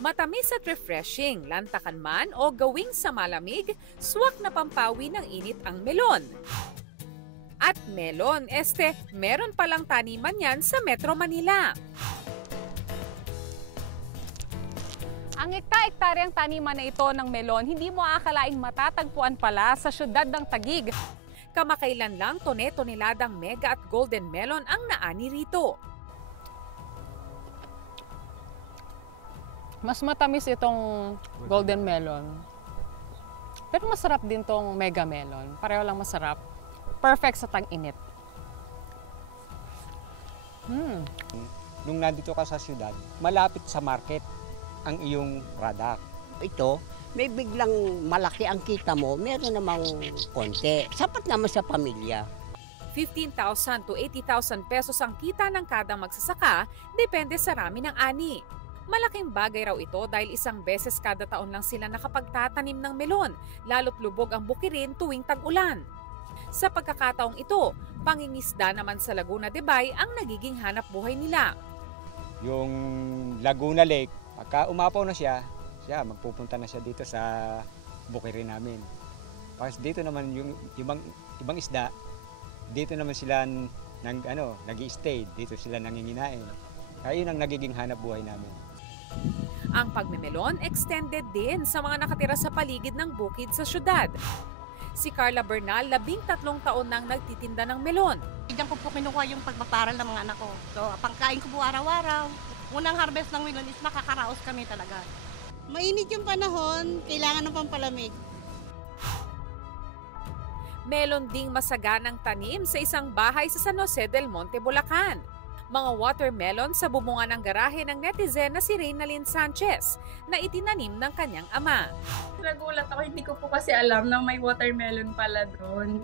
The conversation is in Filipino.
Matamis at refreshing, lantakan man o gawing sa malamig, swak na pampawi ng init ang melon. At melon, meron palang taniman yan sa Metro Manila. Ang ekta-ektaryang taniman na ito ng melon, hindi mo aakalaing matatagpuan pala sa syudad ng Taguig. Kamakailan lang tone-toneladang mega at golden melon ang naani rito. Mas matamis itong golden melon. Pero masarap din tong mega melon. Pareho lang masarap. Perfect sa tag-init. Nung nandito ka sa siyudad, malapit sa market ang iyong product. Ito, may biglang malaki ang kita mo, meron namang konti. Sapat naman sa pamilya. 15,000 to 80,000 pesos ang kita ng kada magsasaka, depende sa rami ng ani. Malaking bagay raw ito dahil isang beses kada taon lang sila nakapagtatanim ng melon, lalo't lubog ang bukirin tuwing tag-ulan. Sa pagkakataong ito, pangingisda naman sa Laguna de Bay ang nagiging hanap buhay nila. Yung Laguna Lake, pagka umapaw na siya magpupunta na siya dito sa bukirin namin. Tapos dito naman yung ibang isda, dito naman sila nag-i-stay, dito sila nanginginain. Kaya yun ang nagiging hanap buhay namin. Ang pagmemelon extended din sa mga nakatira sa paligid ng bukid sa syudad. Si Carla Bernal, 13 taon nang nagtitinda ng melon. Diyan ko po kinukuha yung pagpaparal ng mga anak ko. So, pangkain ko po araw-araw. Unang harvest ng melon is nakakaraos kami talaga. Mainit yung panahon, kailangan ng pampalamig. Melon ding masaganang tanim sa isang bahay sa San Jose del Monte, Bulacan. Mga watermelon sa bumunga ng garahe ng netizen na si Reynalyn Sanchez na itinanim ng kanyang ama. Nagulat ako, hindi ko po kasi alam na may watermelon pala doon.